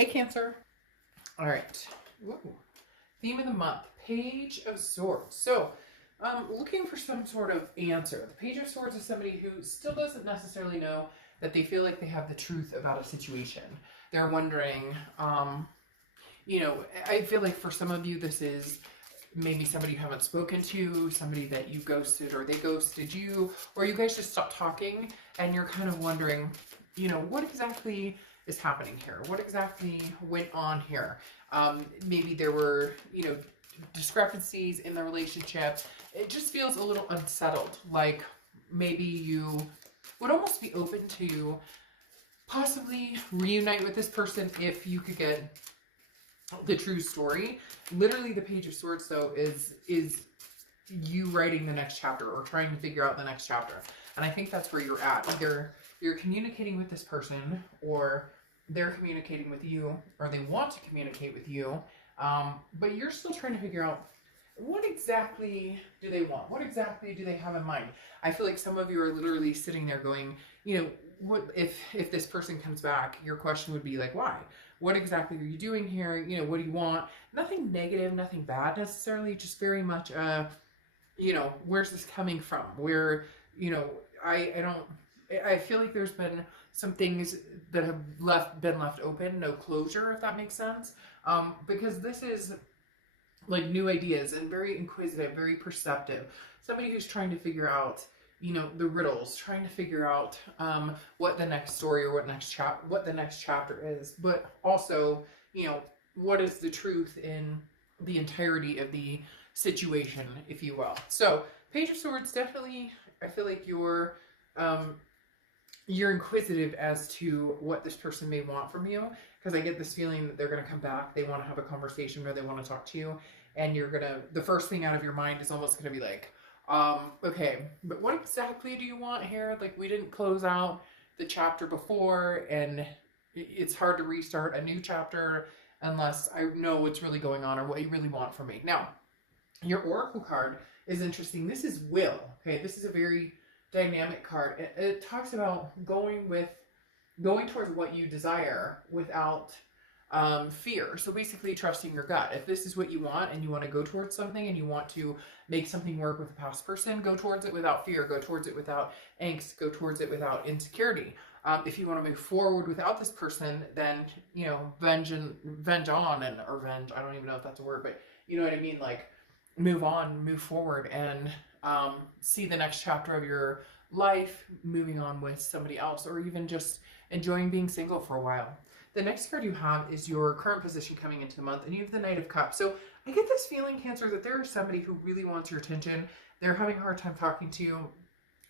Hey, Cancer. All right. Ooh. Theme of the month, Page of Swords. So, looking for some sort of answer. The Page of Swords is somebody who still doesn't necessarily know that they feel like they have the truth about a situation. They're wondering, I feel like for some of you, this is maybe somebody you haven't spoken to, somebody that you ghosted or they ghosted you, or you guys just stopped talking and you're kind of wondering, what exactly is happening here? What exactly went on here? Maybe there were, discrepancies in the relationship. It just feels a little unsettled. Like maybe you would almost be open to possibly reunite with this person if you could get the true story. Literally, the Page of Swords, though, is you writing the next chapter or trying to figure out the next chapter. And I think that's where you're at. Either you're communicating with this person, or they're communicating with you, or they want to communicate with you, but you're still trying to figure out what exactly do they want? What exactly do they have in mind? I feel like some of you are literally sitting there going, what if this person comes back, your question would be like, why? What exactly are you doing here? What do you want? Nothing negative, nothing bad necessarily, just very much, where's this coming from? Where, I feel like there's been some things that have been left open, no closure, if that makes sense. Because this is like new ideas and very inquisitive, very perceptive. Somebody who's trying to figure out, the riddles, trying to figure out what the next story or what the next chapter is, but also, what is the truth in the entirety of the situation, if you will. So, Page of Swords, definitely, I feel like you're inquisitive as to what this person may want from you, because I get this feeling that they're going to come back, they want to have a conversation, or they want to talk to you, and the first thing out of your mind is almost going to be like, okay, but what exactly do you want here? Like, we didn't close out the chapter before, and it's hard to restart a new chapter unless I know what's really going on or what you really want from me. Now, your Oracle card is interesting. This is Will, okay? This is a very dynamic card. It talks about going towards what you desire without fear. So basically trusting your gut. If this is what you want and you want to go towards something and you want to make something work with a past person, go towards it without fear, go towards it without angst, go towards it without insecurity. If you want to move forward without this person, then, venge on, I don't even know if that's a word, but you know what I mean? Like, move on, move forward, and see the next chapter of your life moving on with somebody else, or even just enjoying being single for a while. The next card you have is your current position coming into the month, and you have the Knight of Cups. So I get this feeling, Cancer, that there is somebody who really wants your attention. They're having a hard time talking to you,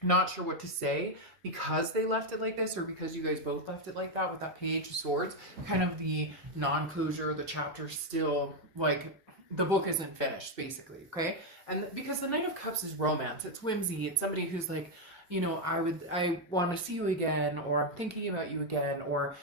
not sure what to say because they left it like this, or because you guys both left it like that with that Page of Swords. Kind of the non-closure, the chapter still, like, the book isn't finished, basically, okay? And because the Knight of Cups is romance, it's whimsy, it's somebody who's like, I want to see you again, or I'm thinking about you again, or,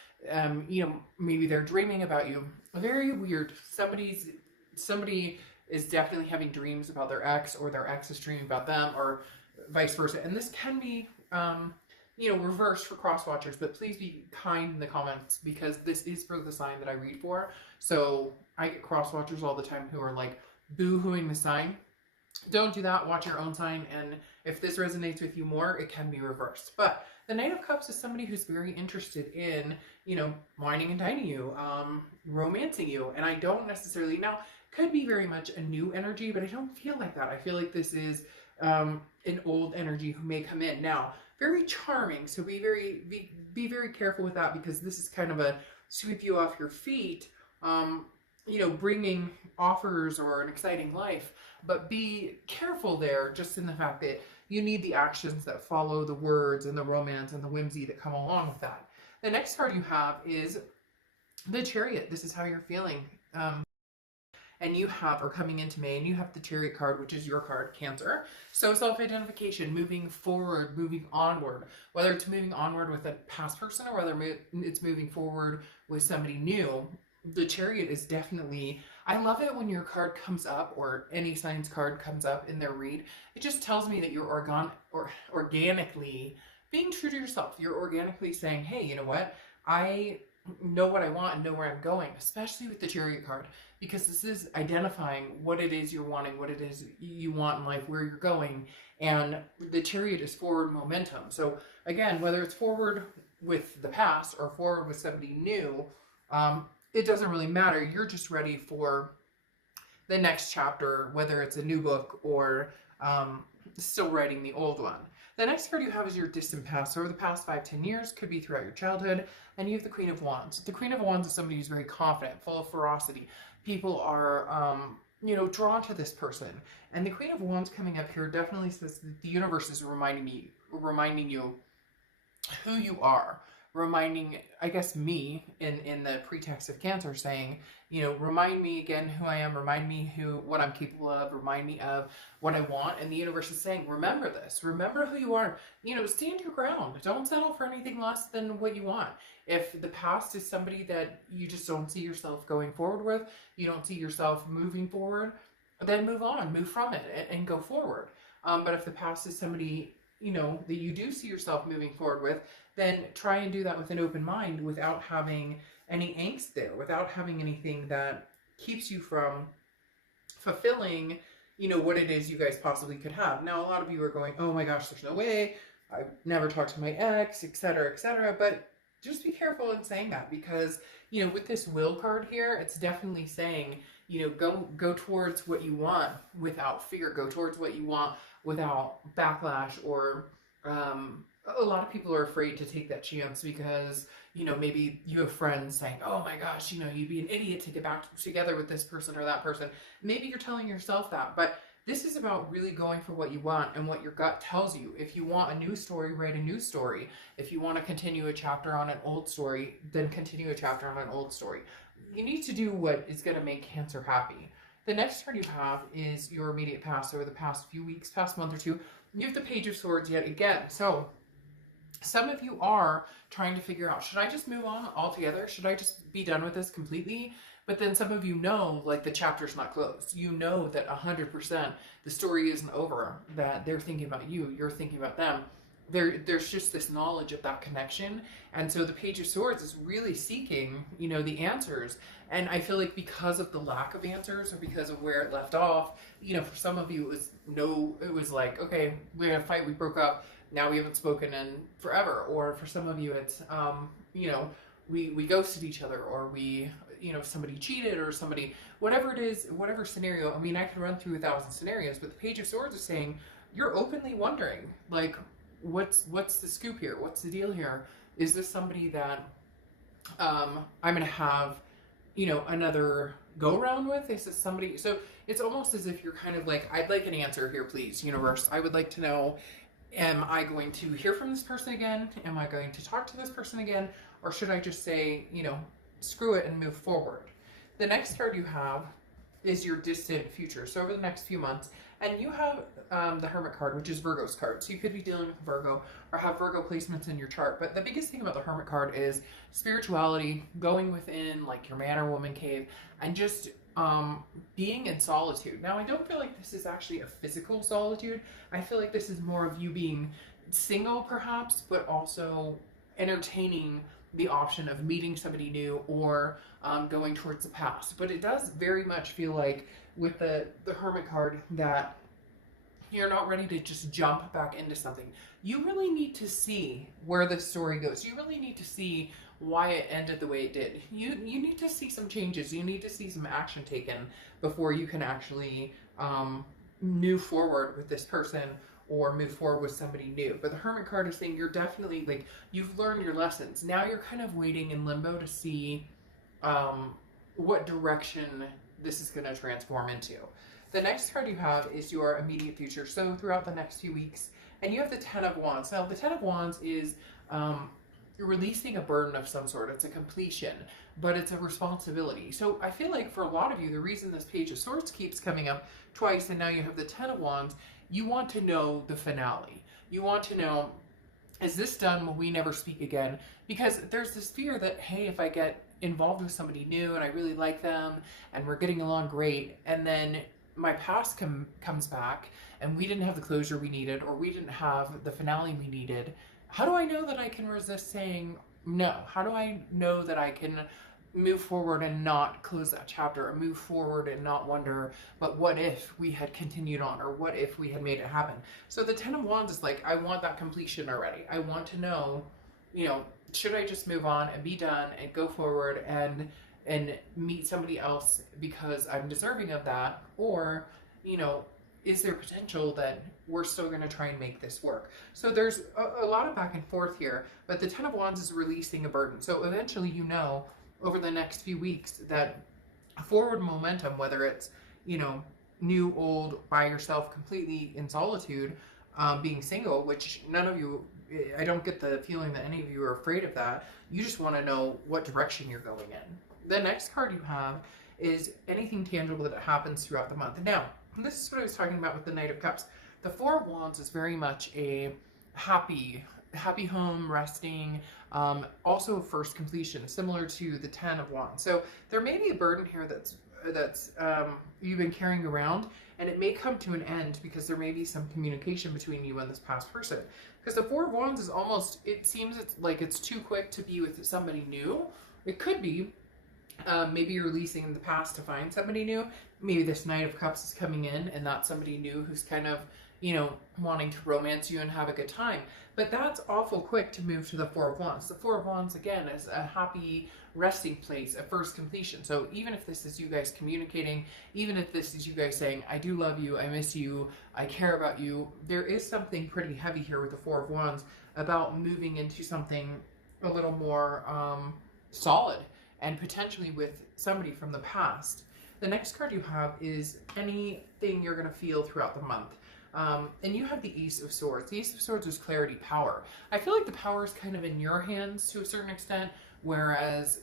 maybe they're dreaming about you. Very weird. Somebody is definitely having dreams about their ex, or their ex is dreaming about them, or vice versa. And this can be, reversed for cross watchers, but please be kind in the comments, because this is for the sign that I read for. So I get cross watchers all the time who are like boo-hooing the sign. Don't do that. Watch your own sign, and if this resonates with you more, it can be reversed. But the Knight of Cups is somebody who's very interested in, wining and dining you, romancing you, and I don't necessarily, now, could be very much a new energy, but I don't feel like that. I feel like this is an old energy who may come in. Now, very charming, so be very careful with that, because this is kind of a sweep you off your feet, bringing offers or an exciting life, but be careful there, just in the fact that you need the actions that follow the words and the romance and the whimsy that come along with that. The next card you have is the Chariot. This is how you're feeling. And you have, or coming into May, and you have the Chariot card, which is your card, Cancer. So self-identification, moving forward, moving onward, whether it's moving onward with a past person or whether it's moving forward with somebody new. The Chariot is definitely, I love it when your card comes up, or any sign's card comes up in their read. It just tells me that you're organically being true to yourself. You're organically saying, hey, you know what? I know what I want and know where I'm going, especially with the Chariot card, because this is identifying what it is you're wanting, what it is you want in life, where you're going. And the Chariot is forward momentum. So again, whether it's forward with the past or forward with somebody new, it doesn't really matter. You're just ready for the next chapter, whether it's a new book or still writing the old one. The next card you have is your distant past. So over the past 5-10 years, could be throughout your childhood. And you have the Queen of Wands. The Queen of Wands is somebody who's very confident, full of ferocity. People are, drawn to this person. And the Queen of Wands coming up here definitely says that the universe is reminding you who you are. Reminding, I guess, me in the pretext of Cancer, saying, remind me again who I am, remind me what I'm capable of, remind me of what I want. And the universe is saying, remember this, remember who you are, stand your ground. Don't settle for anything less than what you want. If the past is somebody that you just don't see yourself going forward with, you don't see yourself moving forward, then move on, move from it and go forward. But if the past is somebody, that you do see yourself moving forward with, then try and do that with an open mind without having any angst there, without having anything that keeps you from fulfilling, what it is you guys possibly could have. Now, a lot of you are going, oh my gosh, there's no way. I've never talked to my ex, etc., etc. But just be careful in saying that, because, with this will card here, it's definitely saying, go towards what you want without fear. Go towards what you want without backlash, or a lot of people are afraid to take that chance because, maybe you have friends saying, oh my gosh, you'd be an idiot to get back together with this person or that person. Maybe you're telling yourself that, but this is about really going for what you want and what your gut tells you. If you want a new story, write a new story. If you want to continue a chapter on an old story, then continue a chapter on an old story. You need to do what is going to make Cancer happy. The next card you have is your immediate past. Over the past few weeks, past month or two, you have the Page of Swords yet again. So some of you are trying to figure out, should I just move on altogether? Should I just be done with this completely? But then some of you know, like, the chapter's not closed. You know that 100% the story isn't over, that they're thinking about you, you're thinking about them. There's just this knowledge of that connection. And so the Page of Swords is really seeking, the answers. And I feel like because of the lack of answers, or because of where it left off, for some of you it was like, okay, we had a fight, we broke up, now we haven't spoken in forever. Or for some of you it's, we ghosted each other, or we, somebody cheated, or somebody, whatever it is, whatever scenario. I mean, I could run through 1,000 scenarios, but the Page of Swords is saying, you're openly wondering, like, what's the scoop here? What's the deal here? Is this somebody that I'm going to have, another go around with? Is this somebody? So it's almost as if you're kind of like, I'd like an answer here, please, universe. I would like to know, am I going to hear from this person again? Am I going to talk to this person again? Or should I just say, screw it and move forward? The next card you have is your distant future. So over the next few months, and you have the Hermit card, which is Virgo's card. So you could be dealing with Virgo or have Virgo placements in your chart. But the biggest thing about the Hermit card is spirituality, going within, like, your man or woman cave, and just being in solitude. Now, I don't feel like this is actually a physical solitude. I feel like this is more of you being single, perhaps, but also entertaining the option of meeting somebody new, or going towards the past. But it does very much feel like, with the Hermit card, that you're not ready to just jump back into something. You really need to see where the story goes. You really need to see why it ended the way it did. You need to see some changes. You need to see some action taken before you can actually move forward with this person, or move forward with somebody new. But the Hermit card is saying you're definitely, like, you've learned your lessons. Now you're kind of waiting in limbo to see what direction this is going to transform into. The next card you have is your immediate future. So throughout the next few weeks, and you have the Ten of Wands. Now the Ten of Wands is you're releasing a burden of some sort. It's a completion, but it's a responsibility. So I feel like for a lot of you, the reason this Page of Swords keeps coming up twice, and now you have the Ten of Wands, you want to know the finale. You want to know, is this done? Will we never speak again? Because there's this fear that, hey, if I get involved with somebody new and I really like them and we're getting along great, and then my past comes back and we didn't have the closure we needed, or we didn't have the finale we needed, how do I know that I can resist saying, know? How do I know that I can move forward and not close that chapter, or move forward and not wonder, but what if we had continued on, or what if we had made it happen? So the Ten of Wands is like, I want that completion already. I want to know, you know, should I just move on and be done and go forward and meet somebody else because I'm deserving of that? Or, you know, is there potential that we're still going to try and make this work? So there's a lot of back and forth here, but the Ten of Wands is releasing a burden. So eventually, you know, over the next few weeks, that forward momentum, whether it's, you know, new, old, by yourself, completely in solitude, being single, which none of you, I don't get the feeling that any of you are afraid of that. You just want to know what direction you're going in. The next card you have is anything tangible that happens throughout the month. Now, this is what I was talking about with the Knight of Cups. The Four of Wands is very much a happy home, resting, also first completion, similar to the Ten of Wands. So there may be a burden here that's you've been carrying around, and it may come to an end because there may be some communication between you and this past person. Because the Four of Wands is almost, it seems it's like it's too quick to be with somebody new. It could be. Maybe you're releasing in the past to find somebody new. Maybe this Knight of Cups is coming in and that's somebody new who's kind of, you know, wanting to romance you and have a good time. But that's awful quick to move to the Four of Wands. The Four of Wands, again, is a happy resting place, a first completion. So even if this is you guys communicating, even if this is you guys saying, I do love you, I miss you, I care about you, there is something pretty heavy here with the Four of Wands about moving into something a little more solid, and potentially with somebody from the past. The next card you have is anything you're going to feel throughout the month. And you have the Ace of Swords. The Ace of Swords is clarity, power. I feel like the power is kind of in your hands to a certain extent, whereas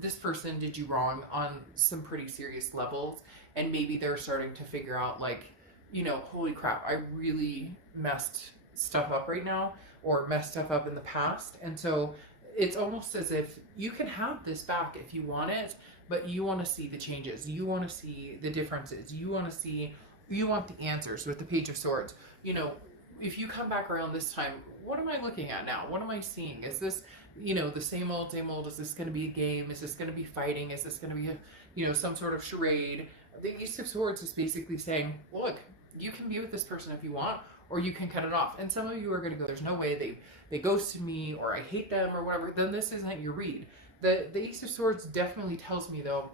this person did you wrong on some pretty serious levels, and maybe they're starting to figure out, like, you know, holy crap, I really messed stuff up right now, or messed stuff up in the past. And so it's almost as if you can have this back if you want it, but you want to see the changes. You want to see the differences. You want the answers with the Page of Swords. You know, if you come back around this time, what am I looking at now? What am I seeing? Is this, you know, the same old, same old? Is this going to be a game? Is this going to be fighting? Is this going to be, you know, some sort of charade? The Ace of Swords is basically saying, look, you can be with this person if you want, or you can cut it off. And some of you are going to go, there's no way, they ghosted me, or I hate them, or whatever. Then this isn't your read. The Ace of Swords definitely tells me, though,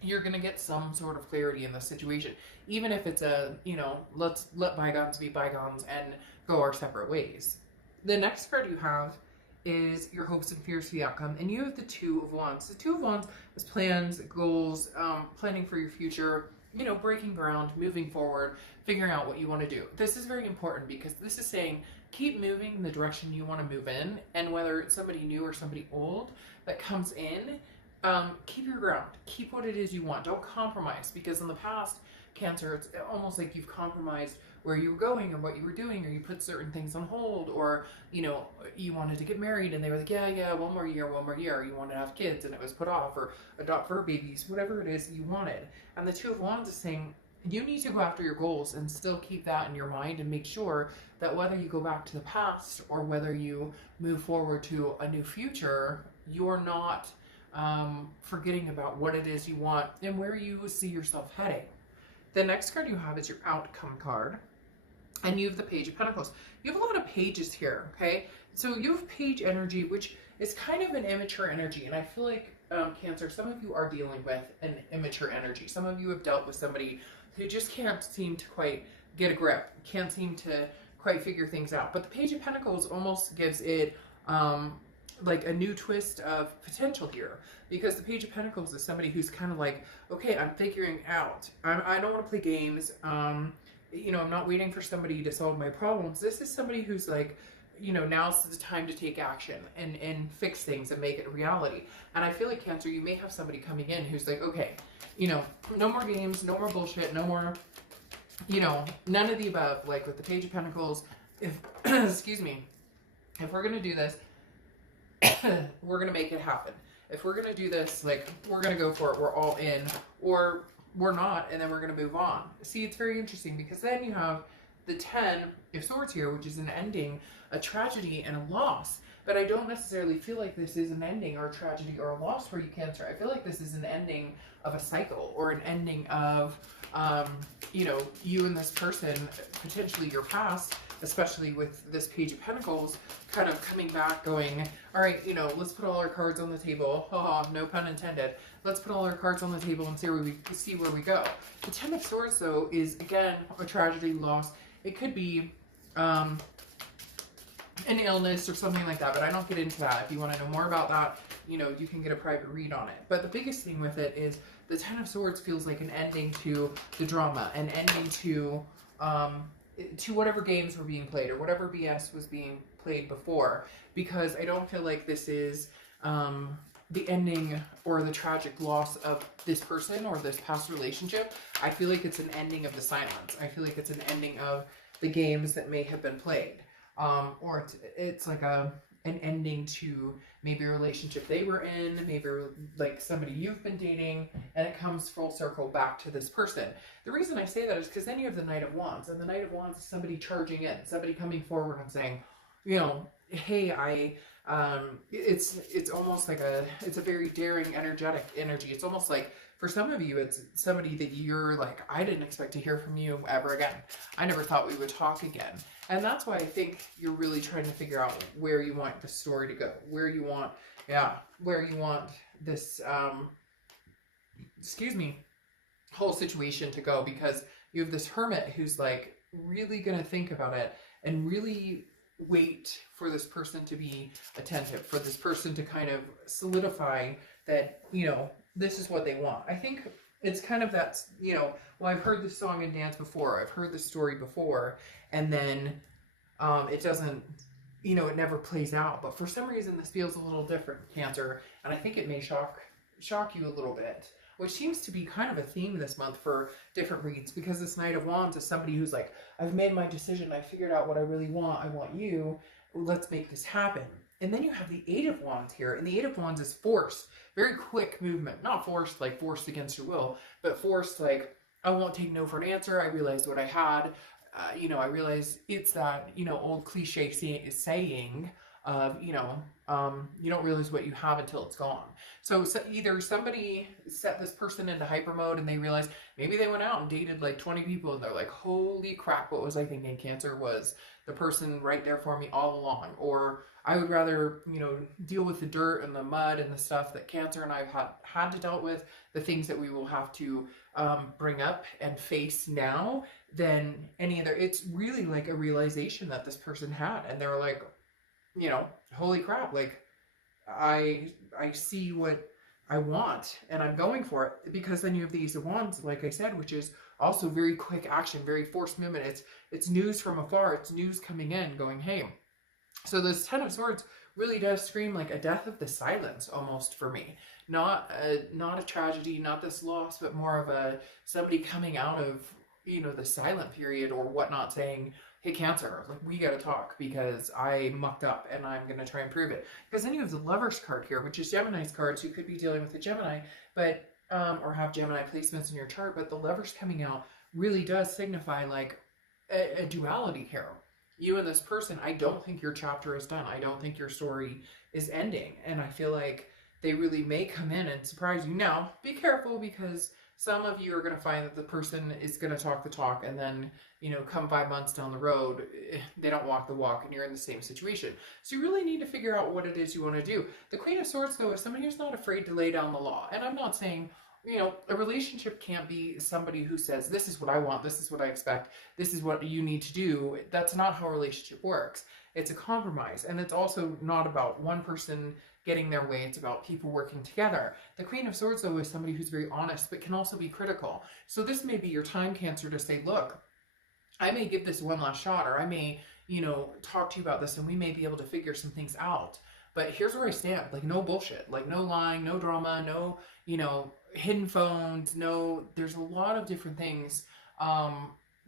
you're going to get some sort of clarity in this situation. Even if it's a, you know, let's let bygones be bygones and go our separate ways. The next card you have is your hopes and fears for the outcome. And you have the Two of Wands. The Two of Wands is plans, goals, planning for your future, you know, breaking ground, moving forward, figuring out what you want to do. This is very important because this is saying keep moving in the direction you want to move in, and whether it's somebody new or somebody old that comes in, keep your ground. Keep what it is you want. Don't compromise, because in the past, Cancer, it's almost like you've compromised where you were going or what you were doing, or you put certain things on hold, or, you know, you wanted to get married and they were like, yeah, one more year, or you wanted to have kids and it was put off, or adopt fur babies, whatever it is you wanted. And the Two of Wands is saying you need to go after your goals and still keep that in your mind, and make sure that whether you go back to the past or whether you move forward to a new future, you're not forgetting about what it is you want and where you see yourself heading. The next card you have is your outcome card, and you have the Page of Pentacles. You have a lot of pages here, okay? So you have page energy, which is kind of an immature energy, and I feel like, Cancer, some of you are dealing with an immature energy. Some of you have dealt with somebody who just can't seem to quite get a grip, can't seem to quite figure things out. But the Page of Pentacles almost gives it like a new twist of potential here, because the Page of Pentacles is somebody who's kind of like, okay, I'm figuring out. I don't want to play games. You know, I'm not waiting for somebody to solve my problems. This is somebody who's like, you know, now's the time to take action and fix things and make it a reality. And I feel like, Cancer, you may have somebody coming in who's like, okay, you know, no more games, no more bullshit, no more, you know, none of the above. Like with the Page of Pentacles, if, excuse me, if we're going to do this, we're going to make it happen. If we're going to do this, like, we're going to go for it, we're all in, or we're not, and then we're going to move on. See, it's very interesting, because then you have the Ten of Swords here, which is an ending, a tragedy, and a loss. But I don't necessarily feel like this is an ending or a tragedy or a loss for you, Cancer. I feel like this is an ending of a cycle, or an ending of, you know, you and this person, potentially your past, especially with this Page of Pentacles, kind of coming back going, all right, you know, let's put all our cards on the table. No pun intended. Let's put all our cards on the table and see where we go. The Ten of Swords, though, is, again, a tragedy, loss. It could be an illness or something like that, but I don't get into that. If you want to know more about that, you know, you can get a private read on it. But the biggest thing with it is the Ten of Swords feels like an ending to the drama, an ending to whatever games were being played or whatever BS was being played before, because I don't feel like this is the ending or the tragic loss of this person or this past relationship. I feel like it's an ending of the silence. I feel like it's an ending of the games that may have been played. Or it's like an ending to maybe a relationship they were in, maybe like somebody you've been dating, and it comes full circle back to this person. The reason I say that is because then you have the Knight of Wands, and the Knight of Wands is somebody charging in, somebody coming forward and saying, you know, hey, it's almost like it's a very daring, energetic energy. It's almost like, for some of you, it's somebody that you're like, I didn't expect to hear from you ever again. I never thought we would talk again. And that's why I think you're really trying to figure out where you want the story to go, where you want this, whole situation to go, because you have this Hermit who's like really going to think about it and really wait for this person to be attentive, for this person to kind of solidify that, you know, this is what they want. I think it's kind of that, you know, well, I've heard this song and dance before, I've heard this story before, and then it doesn't, you know, it never plays out. But for some reason, this feels a little different, Cancer, and I think it may shock you a little bit, which seems to be kind of a theme this month for different reads, because this Knight of Wands is somebody who's like, I've made my decision, I figured out what I really want, I want you, let's make this happen. And then you have the Eight of Wands here, and the Eight of Wands is force, very quick movement, not forced like forced against your will, but forced like, I won't take no for an answer, I realized what I had, you know, I realize it's that, you know, old cliche saying of, you know, you don't realize what you have until it's gone. So either somebody set this person into hyper mode and they realize, maybe they went out and dated like 20 people and they're like, holy crap, what was I thinking? Cancer was the person right there for me all along. Or I would rather, you know, deal with the dirt and the mud and the stuff that Cancer and I have had to dealt with, the things that we will have to bring up and face now, than any other. It's really like a realization that this person had, and they're like, you know, holy crap, like I see what I want and I'm going for it. Because then you have the Ace of Wands, like I said, which is also very quick action, very forced movement. It's news from afar, it's news coming in going, hey. So this Ten of Swords really does scream like a death of the silence almost for me. Not a tragedy, not this loss, but more of somebody coming out of, you know, the silent period or whatnot, saying, hey, Cancer, like, we got to talk because I mucked up and I'm going to try and prove it. Because then you have the Lover's card here, which is Gemini's card. So you could be dealing with a Gemini, but, or have Gemini placements in your chart. But the Lover's coming out really does signify like a duality here. You and this person, I don't think your chapter is done. I don't think your story is ending. And I feel like they really may come in and surprise you. Now, be careful, because some of you are going to find that the person is going to talk the talk, and then, you know, come 5 months down the road, they don't walk the walk and you're in the same situation. So you really need to figure out what it is you want to do. The Queen of Swords, though, is somebody who's not afraid to lay down the law. And I'm not saying, you know, a relationship can't be somebody who says, this is what I want, this is what I expect, this is what you need to do. That's not how a relationship works. It's a compromise. And it's also not about one person getting their way. It's about people working together. The Queen of Swords, though, is somebody who's very honest, but can also be critical. So this may be your time, Cancer, to say, look, I may give this one last shot, or I may, you know, talk to you about this and we may be able to figure some things out. But here's where I stand. Like, no bullshit. Like, no lying, no drama, no, you know, hidden phones, no, there's a lot of different things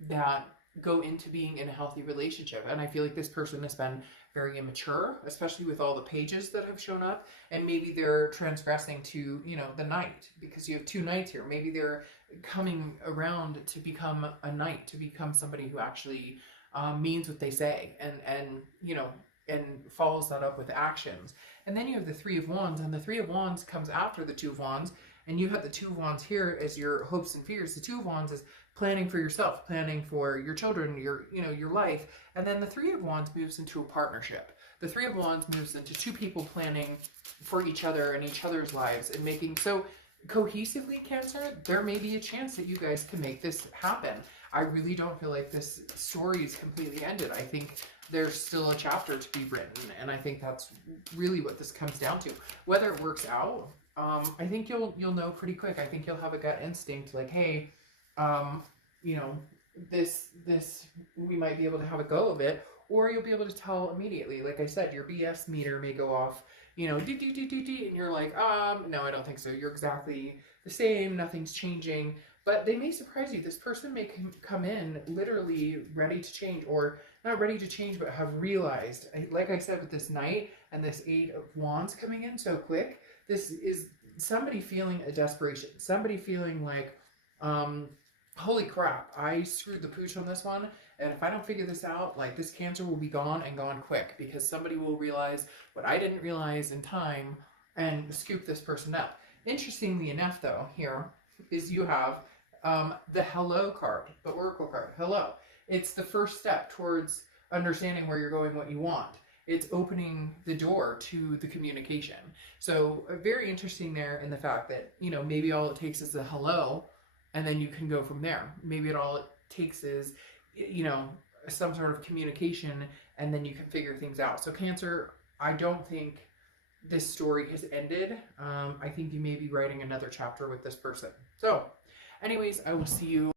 that go into being in a healthy relationship. And I feel like this person has been very immature, especially with all the pages that have shown up. And maybe they're transgressing to, you know, the knight, because you have two knights here. Maybe they're coming around to become a knight, to become somebody who actually means what they say, and you know, and follows that up with actions. And then you have the Three of Wands, and the Three of Wands comes after the Two of Wands, and you have the Two of Wands here as your hopes and fears. The Two of Wands is planning for yourself, planning for your children, your life. And then the Three of Wands moves into a partnership. The Three of Wands moves into two people planning for each other and each other's lives and making so cohesively, Cancer. There may be a chance that you guys can make this happen. I really don't feel like this story is completely ended. I think there's still a chapter to be written, and I think that's really what this comes down to. Whether it works out, I think you'll know pretty quick. I think you'll have a gut instinct like, hey, you know, this we might be able to have a go of it, or you'll be able to tell immediately. Like I said, your BS meter may go off, you know, and you're like, no, I don't think so. You're exactly the same. Nothing's changing. But they may surprise you. This person may come in literally ready to change, or not ready to change, but have realized, like I said, with this Knight and this Eight of Wands coming in so quick, this is somebody feeling a desperation. Somebody feeling like, holy crap, I screwed the pooch on this one. And if I don't figure this out, like, this Cancer will be gone and gone quick, because somebody will realize what I didn't realize in time and scoop this person up. Interestingly enough, though, here is you have the Hello card, the Oracle card. Hello. It's the first step towards understanding where you're going, what you want. It's opening the door to the communication. So very interesting there in the fact that, you know, maybe all it takes is a hello, and then you can go from there. Maybe all it takes is, you know, some sort of communication, and then you can figure things out. So Cancer, I don't think this story has ended. I think you may be writing another chapter with this person. So anyways, I will see you